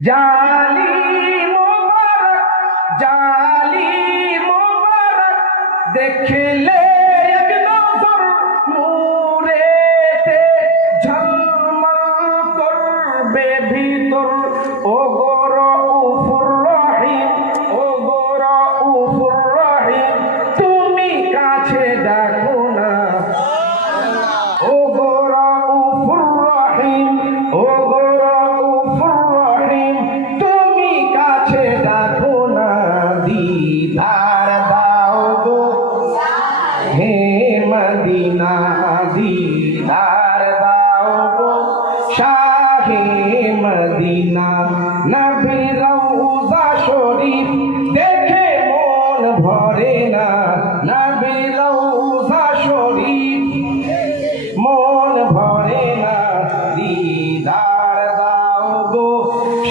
জালি মোবারক জালি মোবারক, দেখলে এক নজর নূরেতে ঝলমল করবে ভিতর। ও গর উফুর রহিম মদিনা দিদার দাও গো শাহে মদিনা। নবী রওজা শরীফ দেখে মন ভরে না। নবী রওজা শরীফ মন ভরে না। দিদার দাও গো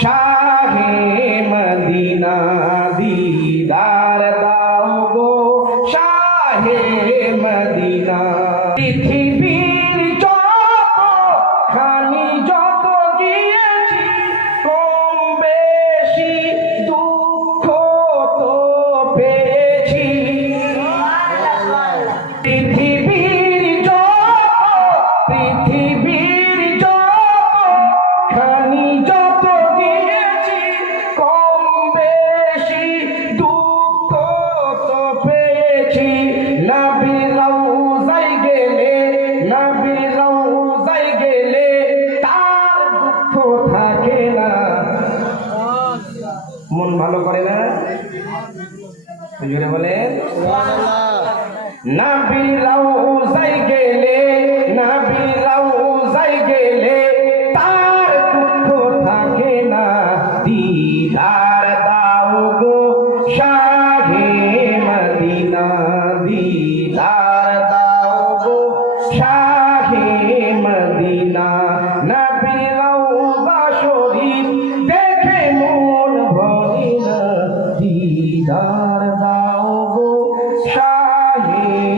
শাহে মদিনা। দিদার দাও পৃথিবীর যত খানি যত গিয়েছি কম বেশি দুঃখ তো পেয়েছি। মন ভালো করে না? জুড়ে বলেন নাবি রওজায় গেলে নাবি রওজায় গেলে, তার দুঃখ থাকে না। দিদার দাও গো শাহে মদিনা, দিদার দাও দিদার দাও গো শাহী।